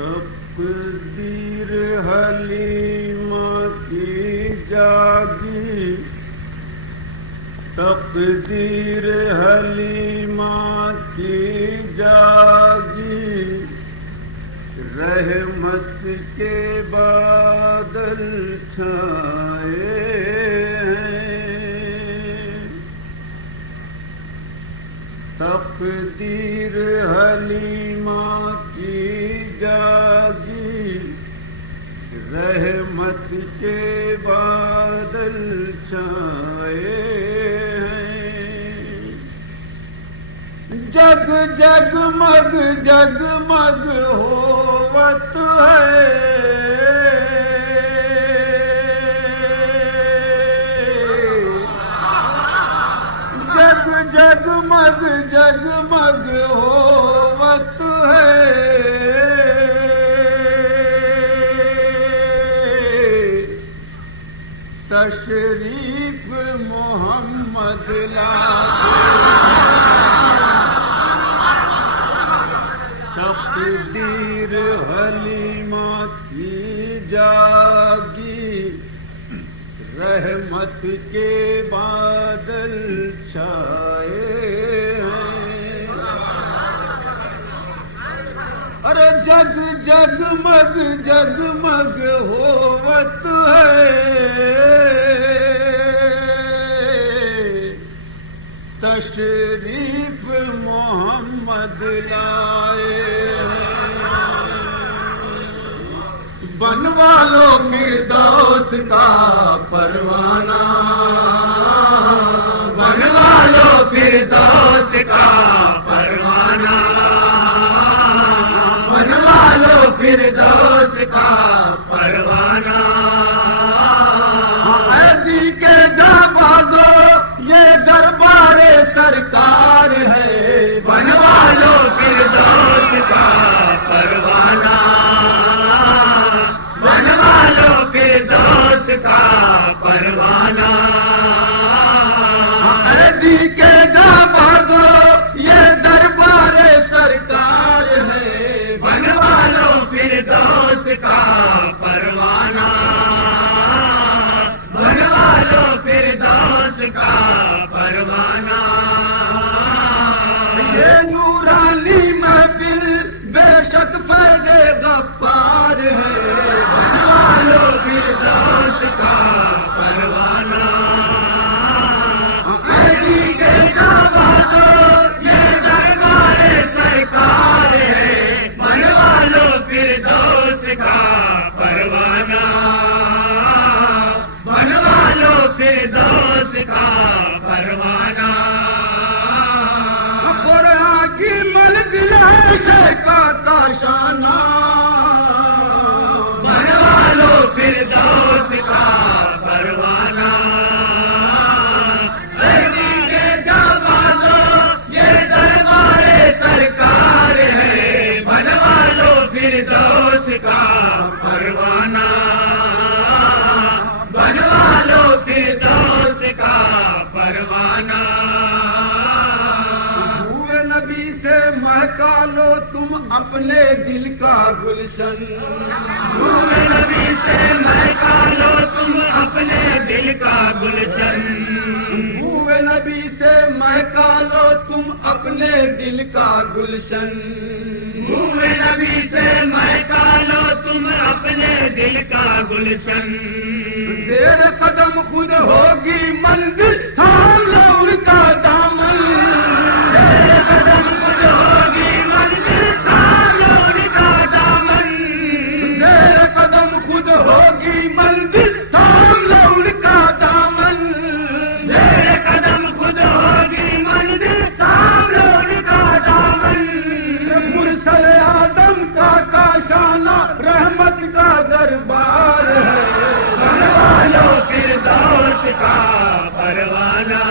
تقدیر حلیمہ کی جاگی، تقدیر حلیمہ کی جاگی، رحمت کے بادل چھائے ہیں، تقدیر حلیمہ کی جاگی، رحمت کے بادل چھائے ہیں، جگ جگمگ جگمگ ہوت ہے، جگ جگمگ جگمگ ہوت ہے، تشریف محمد تقدیر حلیمہ کی جاگی، رحمت کے بادل چھائے ہیں، ارے جگ جگمگ جگمگ ہوت ہے، تشریف محمد لائے ہیں، بنوا لو فردوس کا پروانہ، بنوا لو فردوس کا پروانہ، بنوا لو فردوس کا پروانہ، عیدی کے جانبازو یہ دربار سرکار ہے، بنوا لو فردوس کا پروانہ، بنوا لو فردوس کا پروانہ، عیدی کے جانبازو یہ دربار سرکار ہے، بنوا لو فردوس کا پروانہ، بنوا لو فردوس کا پروانہ، یہ نورانی محفل بے شک فیض غفار ہے، بنوا لو فردوس کا پروانہ، عیدی کے جانبازو یہ دربار سرکار ہے، بنوا لو فردوس کا پروانہ، بنوا لو فردوس کا پروانہ، قرآن کی منزل ہے شیخا کاشانہ، بنوا لو فردوس کا پروانہ، عیدی کے جانبازو یہ دربار سرکار ہے، بنوا لو فردوس کا پروانہ، بنوا لو فردوس کا پروانہ، ہوئے نبی سے مہکا لو تم اپنے دل کا گلشن، ہوئے نبی سے مہکا لو تم اپنے دل کا گلشن، ہوئے نبی سے مہکا لو تم اپنے دل کا گلشن، ہوئے نبی سے مہکا لو تم اپنے دل کا گلشن، زیر قدم خود ہوگی منزل تھام لو ان کا دامن، زیر قدم خود ہوگی منزل تھام لو ان کا دامن، زیر قدم خود ہوگی منزل تھام لو ان کا دامن، زیر قدم خود ہوگی منزل تھام لو ان کا دامن، مرسل آدم کا کاشانہ رحمت کا دربار ہے، بنوا لو فردوس کا پروانہ،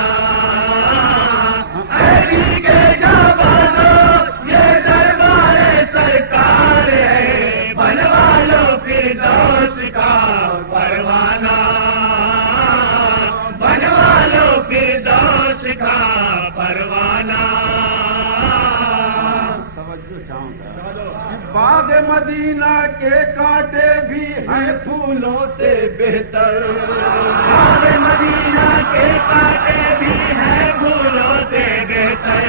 عیدی کے جانبازو یہ دربار سرکار ہے، بنوا لو فردوس کا پروانہ، بنوا لو فردوس کا پروانہ، باغ مدینہ کے کانٹے بھی ہیں پھولوں سے بہتر، باغ مدینہ کے کانٹے بھی ہیں پھولوں سے بہتر،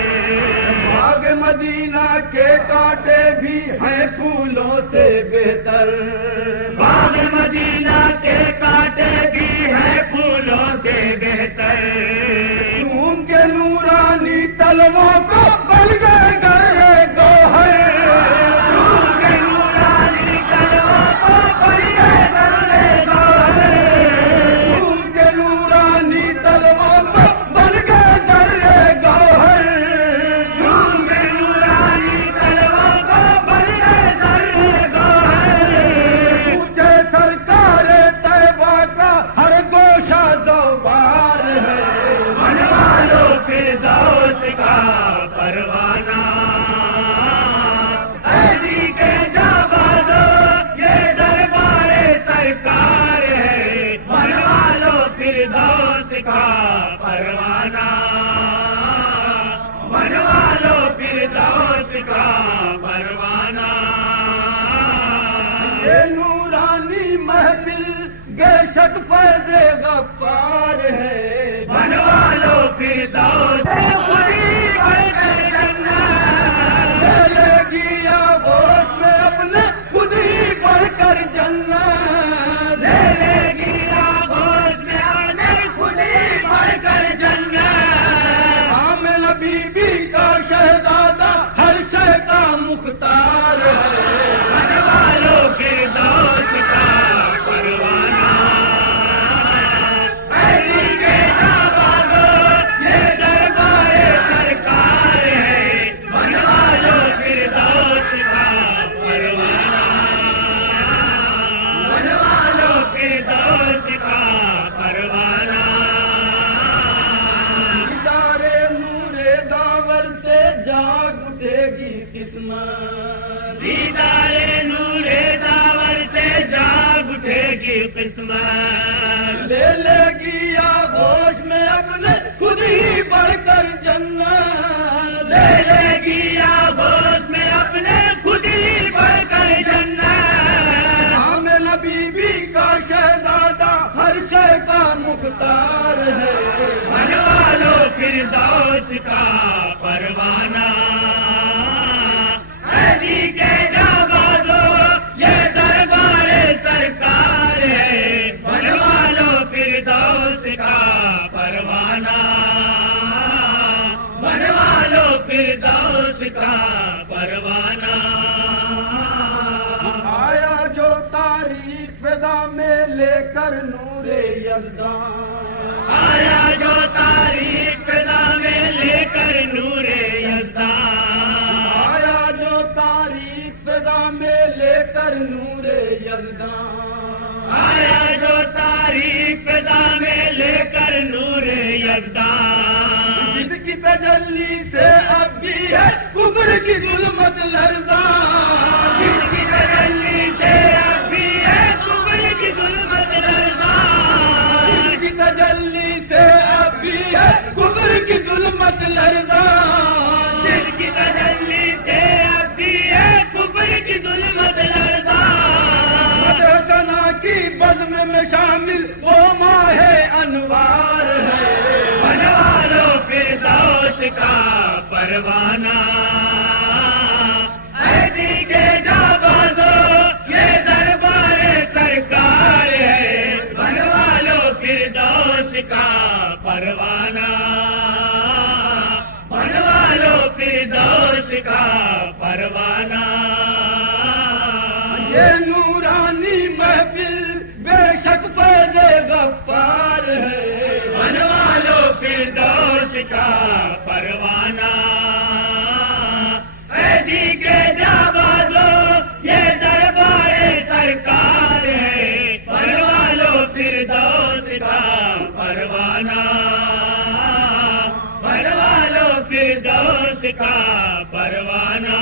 باغ مدینہ کے کانٹے بھی ہیں پھولوں سے بہتر، باغ مدینہ کے کانٹے بھی ہیں پھولوں سے بہتر، چوم کے نورانی تلووں کو بن گئے گرے گوہر، چوم کے نورانی تلووں کو بن گئے گرے گوہر، چوم کے نورانی تلووں کو بن گئے گرے گوہر، چوم کے نورانی تلووں کو بن گئے گرے گوہر، مجھے سرکار طیبہ کا ہر گوشہ زوبار ہے، بنوا لو فردوس کا پروانہ، عیدی کے جابازو یہ دربار سرکار ہے، بنوا لو فردوس کا پروانہ، بنوا لو فردوس کا پروانہ، یہ نورانی محفل بے شک فیض غفار ہے، بنوا لو فردوس خودی بڑھ کر جنت، لے لے گی آغوش میں اپنے خود ہی بڑھ کر جنت، لے لے گی آغوش میں اپنے خود ہی بڑھ کر جنت، آمنہ بی بی کا شہزادہ ہر شے کا مختار ہے، بنوا لو فردوس کا پروانہ، عیدی کے جابازو یہ دربار سرکار ہے، بنوا لو فردوس کا پروانہ، بنوا لو فردوس کا پروانہ، دیدار نور داور سے جاگ اٹھے گی قسمت، دیدار نور داور سے جاگ اٹھے گی قسمت، لے لے گی آغوش میں اپنے خود ہی بڑھ کر جنت، لے لے گی آغوش میں اپنے خود ہی بڑھ کر جنت، آمنہ بی بی کا شہزادہ ہر شے کا مختار ہے، بنوا لو فردوس کا پروانہ، عیدی کے جابازو یہ دربار سرکار ہے، بنوا لو فردوس کا پروانہ، بنوا لو فردوس کا پروانہ، آیا جو تاریخ فضا میں لے کر نور یزدان، آیا جو تاریخ فضا میں لے کر نور یزدان، آیا جو تاریخ فضا میں لے کر نور یزدان، آیا جو تاریخ فضا میں لے کر نور یزدان، جس کی تجلی سے اب بھی ہے کفر کی ظلمت لرزاں، جس کی تجلی سے اب بھی ہے کفر کی ظلمت لرزاں، جس کی تجلی سے اب بھی ہے کفر کی ظلمت لرزاں، جس کی تجلی سے اب بھی ہے کفر کی ظلمت لرزاں، مدح ثنا کی بزم میں شامل وہ ماہ انوار ہے، بنوا لو فردوس کا پروانہ، عیدی کے جابازو یہ دربار سرکار ہے، بنوا لو فردوس کا پروانہ، بنوا لو فردوس کا پروانہ، یہ نورانی محفل بے شک فیض غفار ہے، بنوا لو فردوس کا پروانہ، عیدی کے جابازو یہ دربار سرکار ہے، بنوا لو فردوس کا پروانہ، بنوا لو فردوس کا پروانہ،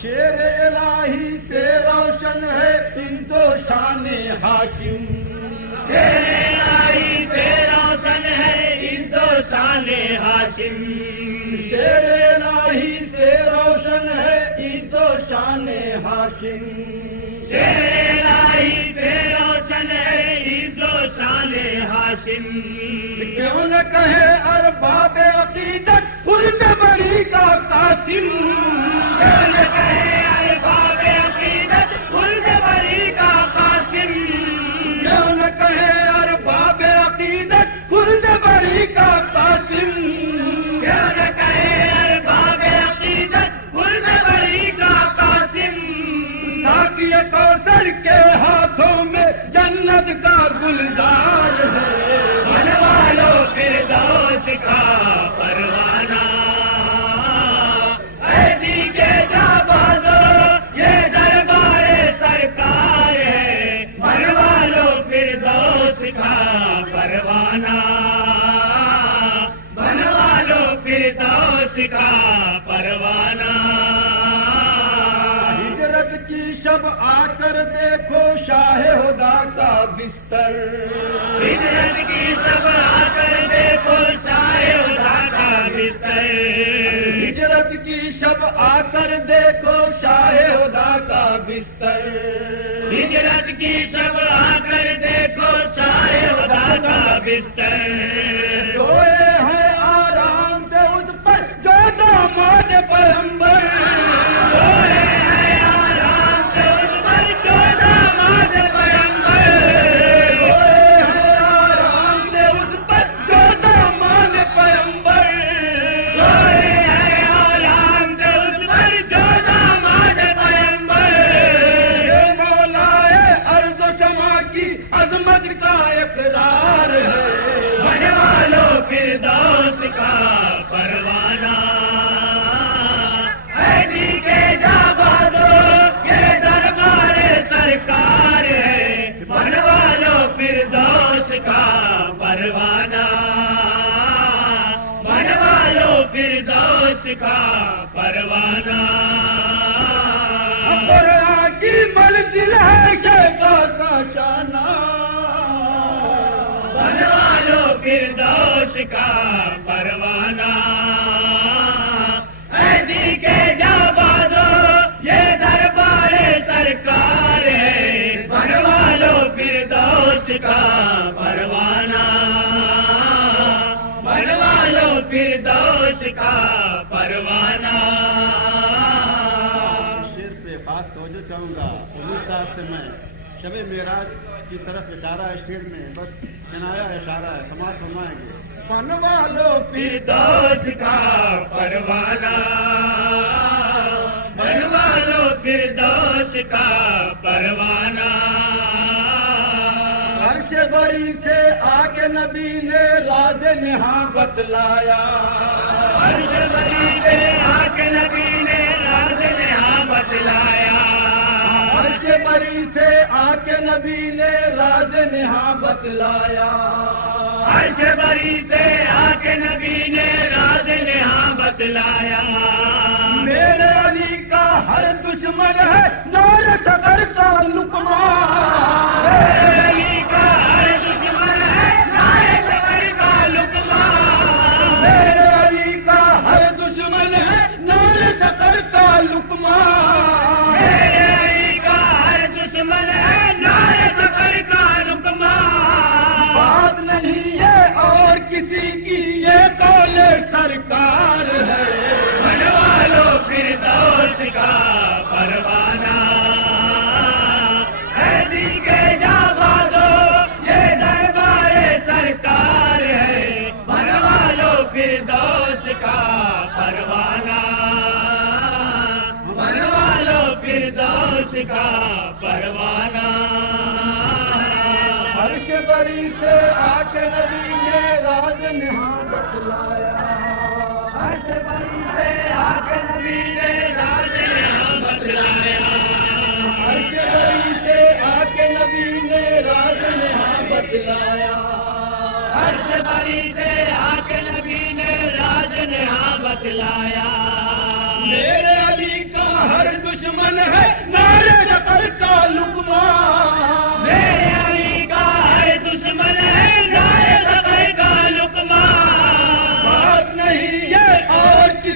شیر الہی سے روشن ہے سنت و شان ہاشم، شیر الہی سے روشن ہے سنت و شان ہاشم، شیر الہی سے روشن ہے عید و شان ہاشم، شیر الہی سے روشن ہے عید و شان ہاشم، کیوں نہ کہے ارباب عقیدت خلد بری کا قاسم، کیوں نہ کہے ارباب عقیدت خلد بری کا قاسم، کیوں نہ کہے ارباب عقیدت خلد بری کا قاسم، کیوں نہ کہے ارباب عقیدت خلد بری کا قاسم، ساقی کوثر کے ہاتھوں میں جنت کا گلزار ہے، بنوا لو فردوس کا پروانہ، ایدی کے جابازو یہ دربار سرکار ہے، بنوا لو فردوس کا پروانہ، بنوا لو فردوس کا پروانہ، ہجرت کی شب آ کر دیکھو شاہ خدا کا بستر، ہجرت کی شب آ کر دیکھو شاہ خدا کا بستر، ہجرت کی شب آ کر دیکھو شاہ خدا کا بستر، ہجرت کی شب آ کر دیکھو شاہ خدا کا بستر، سوئے ہیں آرام سے اس پر جو داماد پیغمبر، سوئے ہیں آرام سے اس پر جو داماد پیغمبر، سوئے ہیں آرام سے اس پر جو داماد پیغمبر، سوئے ہیں آرام سے اس پر جو داماد پیغمبر، یہ مولائے ارض و سما کی عظمت کا اقرار ہے، بنوا لو فردوس کا پروانہ، ایدی کے جابازو یہ دربار سرکار ہے، بنوا لو فردوس کا پروانہ، بنوا لو فردوس کا پروانہ، قرآن کی منزل ہے شیخا کا شانہ، بنوا لو فردوس کا پروانہ، ایدی کے جابازو یہ دربار سرکار ہے، بنوا لو فردوس کا پروانہ، بنوا لو فردوس کا پروانہ، شعر پہ خاص توجہ چاہوں گا حضور صاحب سے میں شب معراج کی طرف اشارہ ہے شعر میں، بس عنایا اشارہ ہے، سماعت فرمائیں گے، بنوا لو فردوس کا پروانہ، بنوا لو فردوس کا پروانہ، عرش بری سے آگے نبی نے راز نہاں بتلایا، عرش بری سے آگ نبی نے راز نہاں بتلایا، عرش بری سے آگے نبی نے راز نہاں بتلایا، عرش بری سے آگ نبی نے راز نہاں بتلایا، میرے علی کا ہر دشمن ہے نور صدر کا لقمہ، میرے علی کا ہر دشمن ہے نائے صبر کا لقمہ، میرے علی کا ہر دشمن ہے نور صدر کا لقمہ، میرے علی کا ہر دشمن ہے نائے صبر کا لقمہ، بات نہیں ہے اور کسی کی یہ قول سرکار ہے، بنوا لو فردوس کا پروانہ، ایدی کے جابازو یہ دربار سرکار ہے، بنوا لو فردوس کا پروانہ، بنوا لو فردوس کا پروانہ، عرش بری سے آگے نبی نے راز نہاں بتلایا، عرش بری سے آگ نبی نے راز نہاں بتلایا، عرش بری سے آگے نبی نے راز نہاں بتلایا، عرش بری سے آگ نبی نے راز نہاں بتلایا، میرے علی کا ہر دشمن ہے نار ذکر کا لقمہ، میرے علی کا ہر دشمن ہے نائے صبر کا لقمہ، بات نہیں ہے اور کسی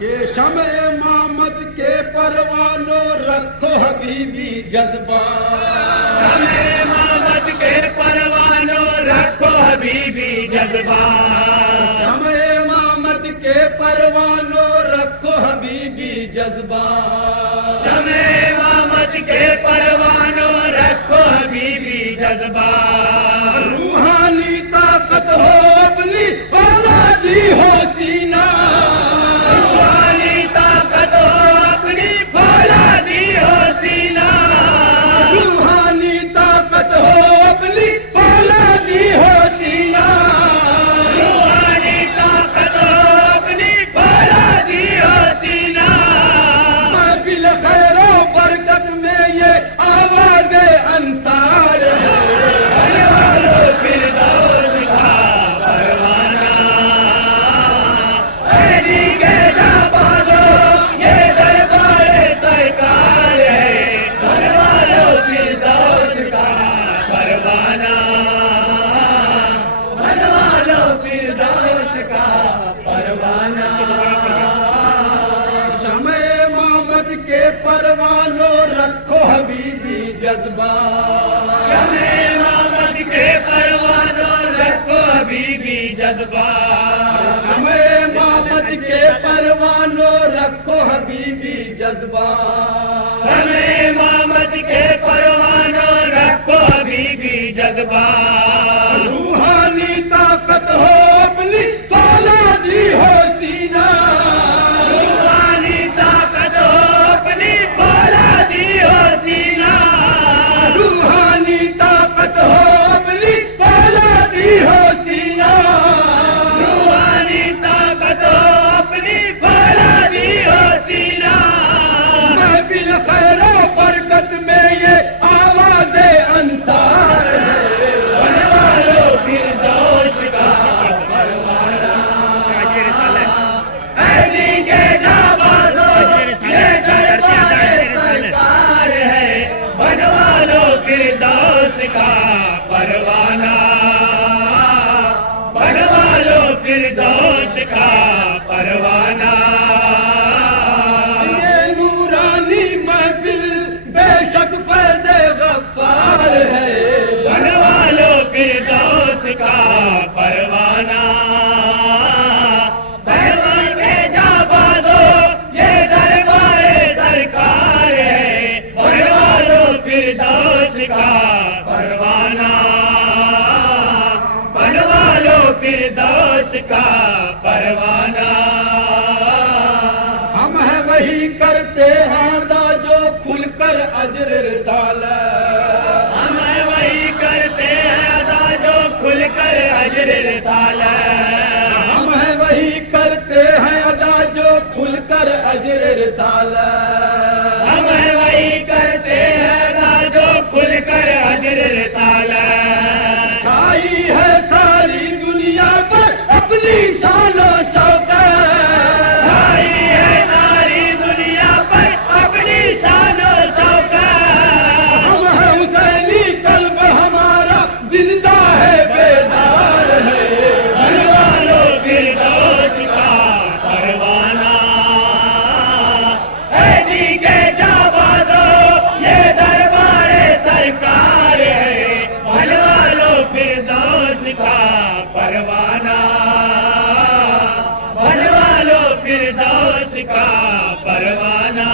کہ شمع امامت کے پروانوں رکھو حبیبی جذبہ شمع امامت کے پروانوں رکھو حبیبی جذبہ شمع امامت کے پروانوں رکھو حبیبی جذبہ شمع امامت کے پروانوں رکھو حبیبی جذبہ روحانی طاقت ہو اپنی فولادی ہو سینہ روحانی طاقت ہو اپنی فولادی ہو سینہ روحانی طاقت ہو اپنی فولادی ہو سینہ روحانی طاقت ہو اپنی فولادی ہو سینہ محفل خیر و برکت میں یہ آواز انصار ہے فردوس کا پروانہ علی کے جابادو یہ دربار سرکار ہے بنوا لو فردوس کا پروانہ بنوا لو فردوس کا پروانہ شمع امامت کے پروانوں رکھو حبیبی جذبہ شمع امامت کے پروانوں رکھو حبیبی جذبہ شمع امامت کے پروانوں رکھو حبیبی جذبہ شمع امامت کے پروانوں رکھو حبیبی جذبہ روحانی طاقت ہو اپنی فولادی ہو سینہ روحانی طاقت ہو اپنی فولادی ہو سینہ روحانی طاقت ہو اپنی فولادی ہو سینہ روحانی طاقت ہو اپنی فولادی ہو سینہ محفل خیر و برکت میں یہ آواز انصار ہے بنوا لو فردوس کا پروانہ علی کے جابادو یہ دربار سرکار ہے بنوا لو فردوس کا پروانہ بنوا لو فردوس کا پروانہ یہ نورانی محفل بے شک فیض غفار ہے بنوا لو فردوس کا پروانہ بنوا کے جابادو یہ دربار سرکار ہے بنوا لو فردوس کا پروانہ بنوا لو فردوس کا پروانہ ہم ہیں وہی کرتے ہیں ادا جو کھل کر اجر رسالت ہم وہی کرتے ہیں ادا جو کھل کر اجر رسالت ہم ہیں وہی کرتے ہیں ادا جو کھل کر اجر رسالت ہم وہی کرتے ہیں ادا جو کھل کر اجر رسالت چھائی ہے ساری دنیا پر اپنی شان و شوکت آئی ہے ساری دنیا پر اپنی شان و شوکت ہم ہیں حسینی قلب ہمارا زندہ ہے بیدار ہے بنوا لو فردوس کا پروانہ علی کے جابادو یہ دربار سرکار ہے بنوا لو فردوس کا پروانہ بنوا لو فردوس کا پروانہ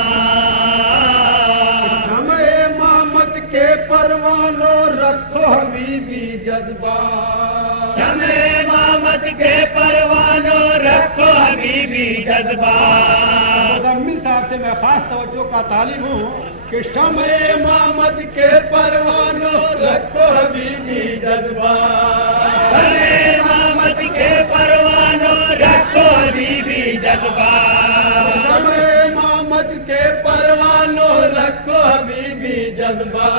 شمع امامت کے پروانوں رکھو حبیبی جذبہ شمع امامت کے پروانوں رکھو حبیبی جذبہ مزمل صاحب سے میں خاص توجہ کا طالب ہوں کہ شمع امامت کے پروانوں رکھو حبیبی جذبہ شمع امامت کے پروانوں رکھو حبیبی جذبہ شمع امامت کے پروانوں رکھو حبیبی جذبہ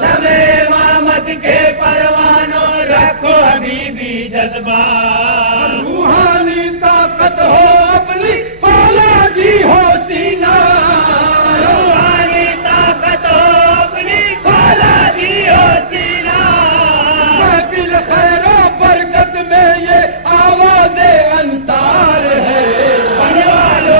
شمع امامت کے پروانوں رکھو حبیبی جذبہ روحانی طاقت ہو اپنی فولادی ہو سینہ روحانی طاقت ہو اپنی فولادی ہو سینہ محفل خیر و برکت میں یہ آواز انصار ہے بنوا لو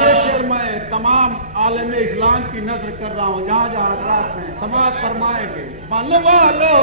یہ شعر میں تمام عالم اسلام کی نظر کر رہا ہوں، جہاں جہاں حضرات میں سماعت فرمائے گے، بنوا لو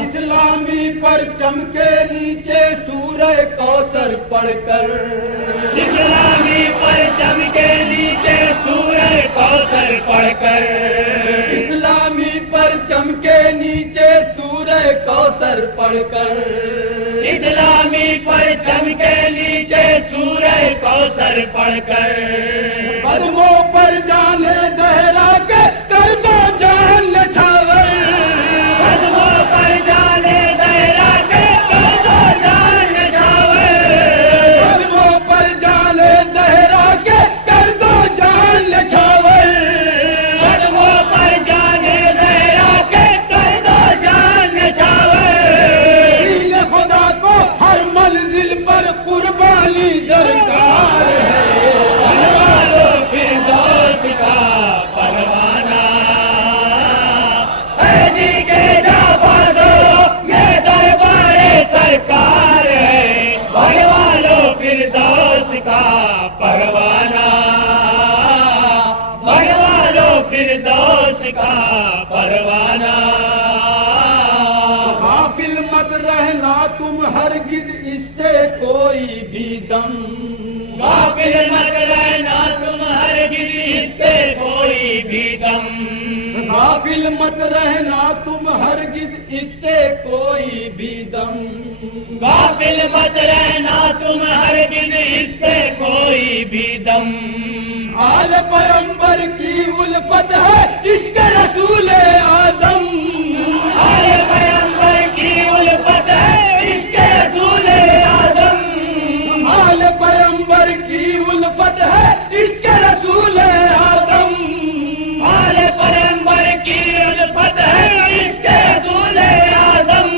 اسلامی پرچم کے نیچے سورہ کوثر پڑھ کر، اسلامی پرچم کے نیچے سورہ کوثر پڑھ کر، اسلامی پرچم کے نیچے سورہ کوثر پڑھ کر، اسلامی پرچم کے نیچے سورہ کوثر پڑھ کر، قدموں پر جانے زہرا کے کر دو جان نچھاور، قدموں پر جانے زہرا کے کر دو جان نچھاور، قدموں پر جانے زہرا کے کر دو جان نچھاور، قدموں پر جانے زہرا کے کر دو جان نچھاور۔ دین خدا کو ہر منزل پر قربانی درکار ہے، بنوا لو فردوس کا پروانہ، اے جی کے جابازو یہ دربار سرکار ہے، بنوا لو فردوس کا پروانہ، بنوا لو فردوس کا پروانہ۔ غافل مت رہنا تم ہرگز اس سے کوئی بھی دم، غافل مت رہنا تم ہرگز اس سے کوئی بھی دم، غافل مت رہنا تم ہرگز اس سے کوئی بھی دم، غافل مت رہنا تم ہرگز اس سے کوئی بھی دم۔ آل پیغمبر کی الفت ہے عشق رسول اعظم، آل پیغمبر کی الفت ہے عشق رسول اعظم، آل پیغمبر کی الفت ہے عشق رسول اعظم، آل پیغمبر کی الفت ہے عشق رسول اعظم۔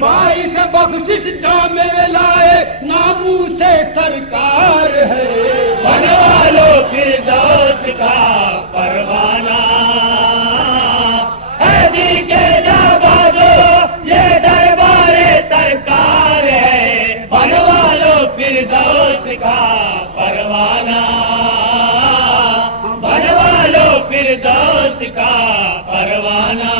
باعث بخشش جام لائے ناموں سے سرکار ہے، بنوا لو فردوس کا پروانہ، اے جی کے جابازو یہ دربار سرکار ہے، بنوا لو فردوس کا پروانہ، بنوا لو فردوس کا پروانہ۔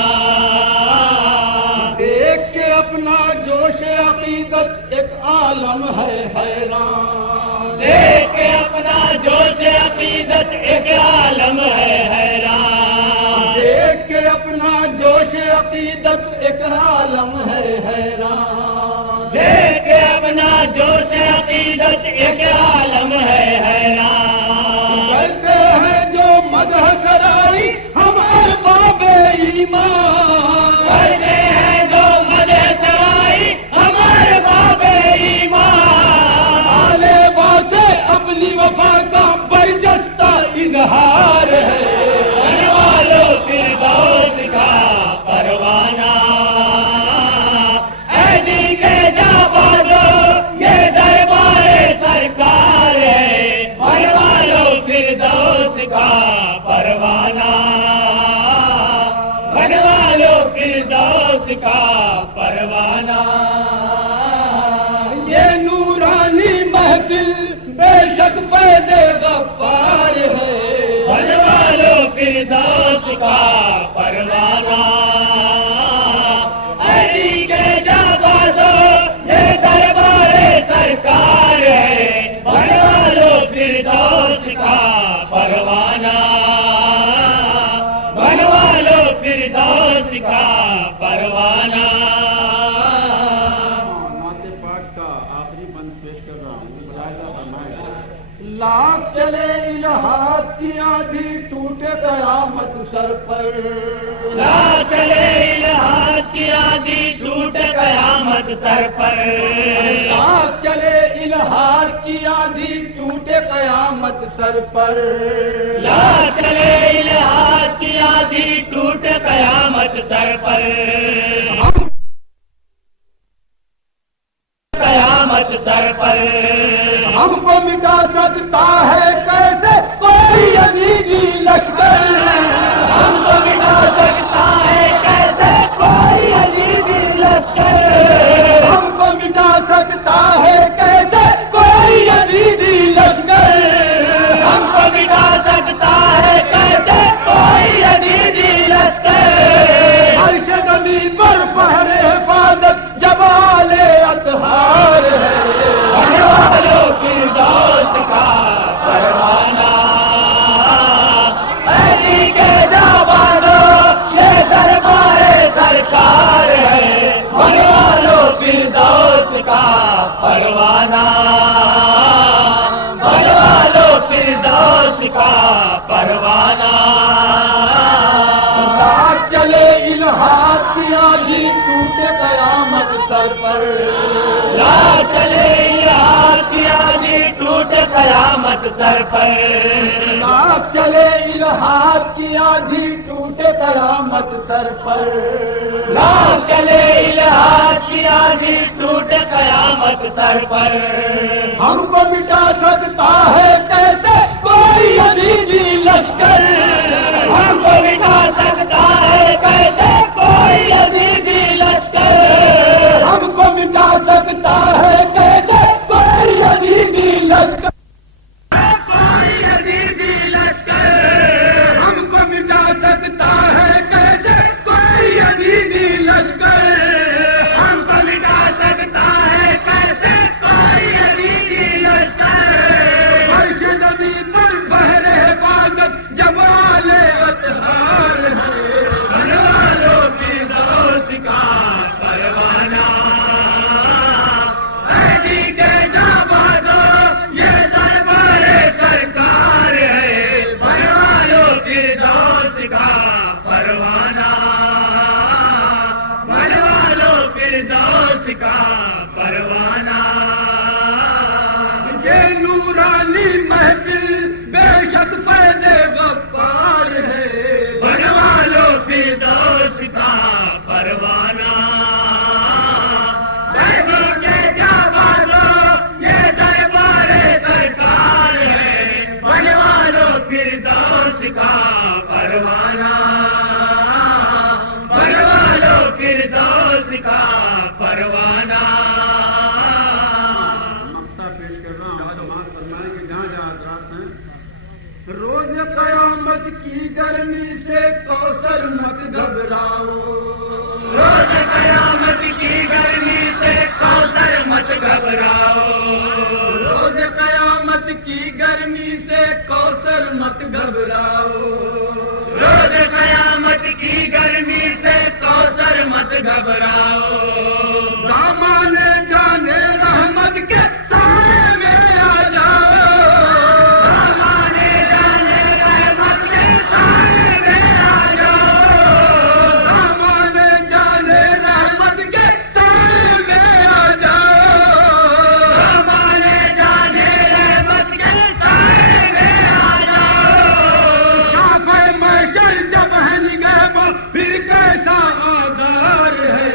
دیکھ کے اپنا جوش عقیدت ایک عالم ہے حیران، دیکھ کے اپنا جوش عقیدت ایک عالم ہے حیران، دیکھ کے اپنا جوش عقیدت ایک عالم ہے حیران، دیکھ کے اپنا جوش عقیدت ایک عالم ہے حیران، کرتے ہیں جو مدح سرائی ہم ارباب ایمان، کرتے ہیں جو مدح سرائی ہمارے باب ایمان، آلے سے اپنی وفا کا برجستہ اظہار ہے، بنوا لو فردوس کا پروانہ، اے جی کے جابازو یہ دربار سرکار ہے، بنوا لو فردوس کا پروانہ، بنوا لو فردوس کا پروانہ۔ یہ نورانی محفل بے شک فیض غفار ہے، بنوا لو فردوس کا پروانہ، علی کے جابازو یہ دربار سرکار ہے، بنوا لو فردوس کا پروانہ، بنوا لو فردوس کا پروانہ۔ نعت پاک کا آخری بند پیش کر رہا ہوں، ملاحظہ فرمائے گا۔ لاکھ چلے الہات کی آندھی ٹوٹے قیامت سر پر، لا چلے الہات کی آندھی ٹوٹ قیامت سر پر، لاکھ چلے الہات کی آندھی ٹوٹے قیامت سر پر، لا چلے الہات کی آندھی ٹوٹ قیامت سر پر، قیامت سر پر، ہم کو مٹا سکتا ہے کیسے کوئی یزیدی لشکر، ہم کو مٹا سکتا ہے کیسے کوئی یزیدی لشکر، ہم کو مٹا سکتا ہے کیسے کوئی یزیدی لشکر، ہم کو مٹا سکتا ہے کیسے کوئی یزیدی لشکر، عرش نبی پر پہر حفاظت جبال اطہار ہے، بڑھنے والوں کی دوست کا پروانہ، علی کے جوانوں یہ دربار سرکار ہے، بڑھنے والوں کی دوست کا پروانہ، بڑھنے والوں کی دوست کا پروانہ، رات چلے الہات کی آندھی ٹوٹے قیامت سر پر، لا چلے یاد کیا جی ٹوٹ قیامت سر پر، رات چلے الہات کی آندھی ٹوٹے قیامت سر پر، لا چلے الہات کیا جی ٹوٹ قیامت سر پر، ہم کو مٹا سکتا ہے کیسے کوئی یزیدی لشکر، ہم کو مٹا سکتا ہے کیسے کوئی یزیدی لشکر، ہم کو مٹا سکتا ہے کیسے کوئی یزیدی لشکر، کوئی یزیدی لشکر، ہم کو مٹا سکتا ہے کیسے کوئی یزیدی لشکر، ہم کو مٹا سکتا ہے کیسے کوئی یزیدی لشکر، عرش نبی پر بحر حفاظت جبال اطہار ہے، بڑھنے والوں کی دوست کا پروانہ، علی کے جوانوں یہ دربار سرکار ہے، بڑھنے والوں کی دوست کا پروانہ، بڑھنے والوں کی دوست کا پروانہ، یہ نورانی محفل بے شک فیض غفار ہے، بڑھنے والوں کی دوست کا پروانہ، علی کے جوانوں یہ دربار سرکار ہے، بڑھنے والوں کی دوست کا پروانہ، بڑھنے والوں کی دوست کا پروانہ، مقطع پیش کر رہا ہوں، سماعت فرمائیں کہ جہاں جہاں حضرات ہیں روز قیامت کی گرمی سے کوثر مت گھبراؤ، روز قیامت کی گرمی سے کوثر مت گھبراؤ، روز قیامت کی گرمی سے کوثر مت گھبراؤ، روز قیامت کی گرمی سے کوثر مت گھبراؤ، دامان جانے رحمت کے سائے میں آ جاؤ، سامانے جانے رحمت کے سائے میں آ جاؤ، دامان جانے رحمت کے سائے میں آ جاؤ، سامانے جانے رحمت کے سائے میں آ جاؤ، صافِ محشر جب ہے نگہباں پھر کیسا آدار ہے،